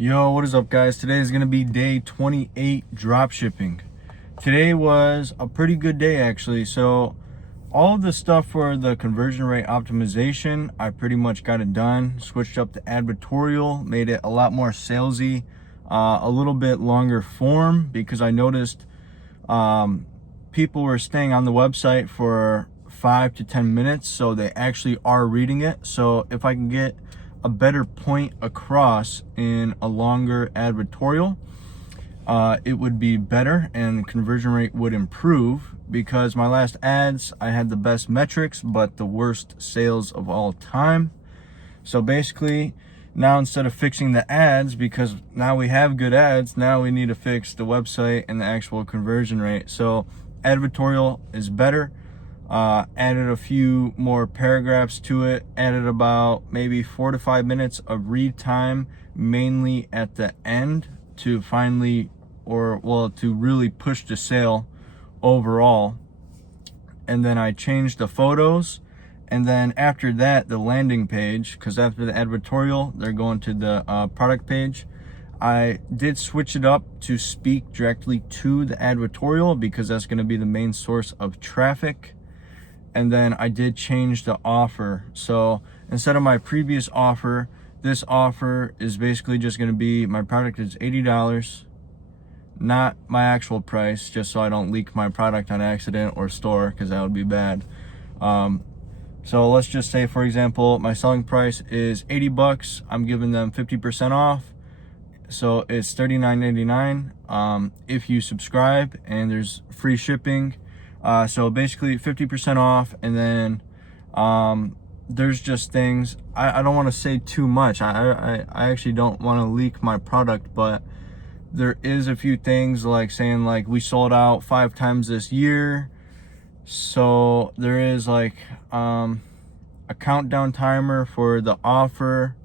Yo, what is up, guys? Today is going to be day 28 drop shipping. Today was a pretty good day, actually. So all of the stuff for the conversion rate optimization, I pretty much got it done. Switched up the advertorial, made it a lot more salesy, a little bit longer form, because I noticed people were staying on the website for 5 to 10 minutes, so they actually are reading it. So if I can get a better point across in a longer advertorial, it would be better and the conversion rate would improve, because my last ads, I had the best metrics but the worst sales of all time. So basically, now instead of fixing the ads, because now we have good ads, now we need to fix the website and the actual conversion rate. So advertorial is better. Added a few more paragraphs to it, added about maybe 4 to 5 minutes of read time, mainly at the end, to finally, to really push the sale overall. And then I changed the photos, and then after that, the landing page, because after the advertorial, they're going to the product page. I did switch it up to speak directly to the advertorial, because that's going to be the main source of traffic. And then I did change the offer. So instead of my previous offer, this offer is basically just going to be, my product is $80, not my actual price, just so I don't leak my product on accident or store, because that would be bad. So let's just say, for example, my selling price is 80 bucks. I'm giving them 50% off. So it's $39.99 if you subscribe, and there's free shipping. So basically 50% off, and then there's just things, I don't want to say too much. I actually don't want to leak my product, but there is a few things like saying like we sold out 5 times this year. So there is like a countdown timer for the offer,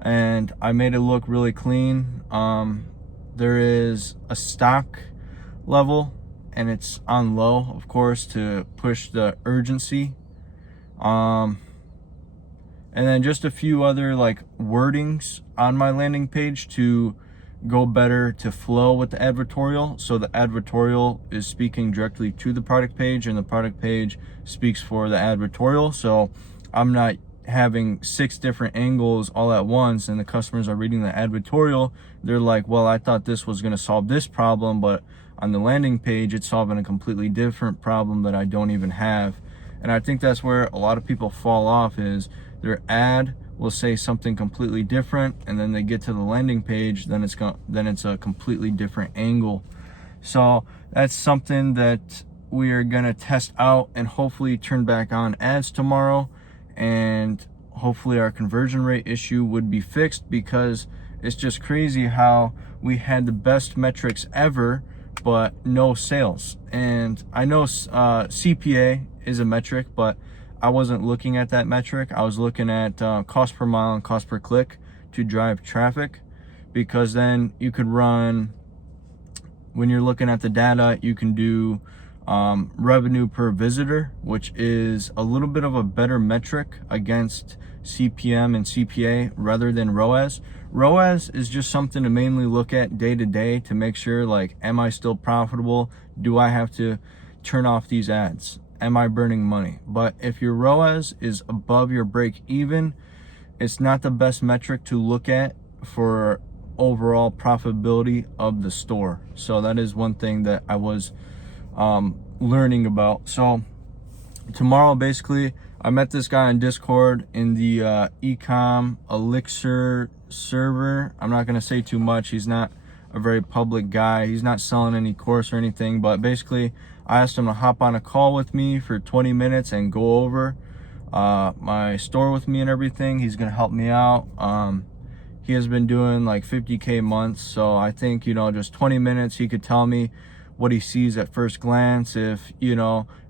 and I made it look really clean. There is a stock level, and it's on low, of course, to push the urgency. And then just a few other like wordings on my landing page to go better to flow with the advertorial. So the advertorial is speaking directly to the product page, and the product page speaks for the advertorial. So I'm not having 6 different angles all at once, and the customers are reading the advertorial. They're like, well, I thought this was going to solve this problem, but on the landing page, it's solving a completely different problem that I don't even have. And I think that's where a lot of people fall off, is their ad will say something completely different, and then they get to the landing page, then it's a completely different angle. So that's something that we are gonna test out and hopefully turn back on ads tomorrow, and hopefully our conversion rate issue would be fixed, because it's just crazy how we had the best metrics ever but no sales. And I know CPA is a metric, but I wasn't looking at that metric. I was looking at cost per mile and cost per click to drive traffic, because then you could run, when you're looking at the data, you can do revenue per visitor, which is a little bit of a better metric against CPM and CPA rather than ROAS. ROAS is just something to mainly look at day to day to make sure, like, am I still profitable? Do I have to turn off these ads? Am I burning money? But if your ROAS is above your break even, it's not the best metric to look at for overall profitability of the store. So that is one thing that I was learning about. So tomorrow, basically, I met this guy on Discord in the ecom elixir server. I'm not going to say too much. He's not a very public guy. He's not selling any course or anything, but basically I asked him to hop on a call with me for 20 minutes and go over my store with me and everything. He's going to help me out. He has been doing like 50K months, so I think, just 20 minutes, he could tell me what he sees at first glance, if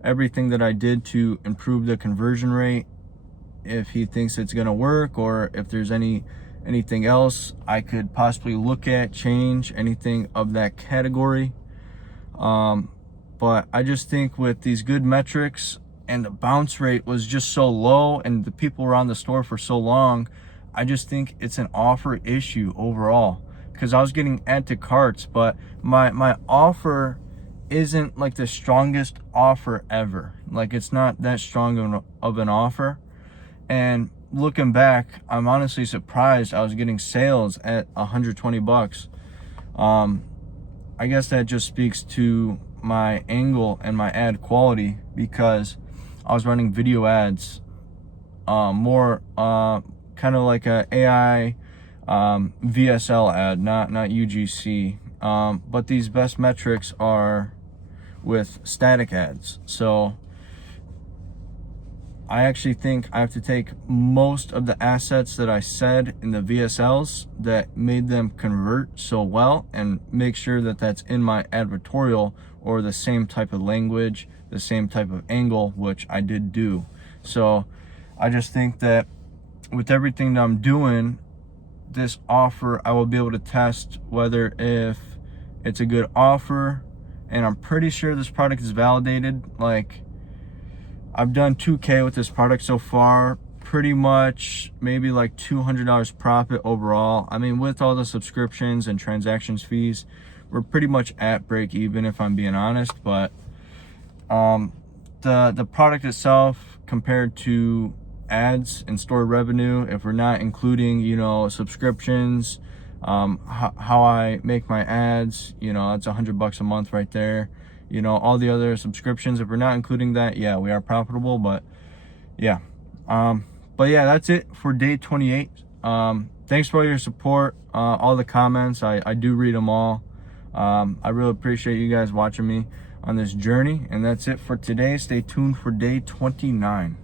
everything that I did to improve the conversion rate, if he thinks it's going to work, or if there's anything else I could possibly look at, change, anything of that category. But I just think with these good metrics, and the bounce rate was just so low, and the people were on the store for so long, I just think it's an offer issue overall, because I was getting add to carts, but my offer isn't like the strongest offer ever. Like, it's not that strong of an offer. And looking back, I'm honestly surprised I was getting sales at $120. I guess that just speaks to my angle and my ad quality, because I was running video ads, more kind of like a AI VSL ad, not UGC. But these best metrics are with static ads. So I actually think I have to take most of the assets that I said in the VSLs that made them convert so well and make sure that that's in my advertorial, or the same type of language, the same type of angle, which I did do. So I just think that with everything that I'm doing, this offer, I will be able to test whether if it's a good offer. And I'm pretty sure this product is validated. Like, I've done 2K with this product so far, pretty much maybe like $200 profit overall. I mean, with all the subscriptions and transactions fees, we're pretty much at break even, if I'm being honest. But the product itself, compared to ads and store revenue, if we're not including, you know, subscriptions, how I make my ads, you know, that's $100 a month right there. You know, all the other subscriptions, if we're not including that, yeah, we are profitable. But yeah, that's it for day 28. Thanks for all your support, all the comments. I do read them all. I really appreciate you guys watching me on this journey. And that's it for today. Stay tuned for day 29.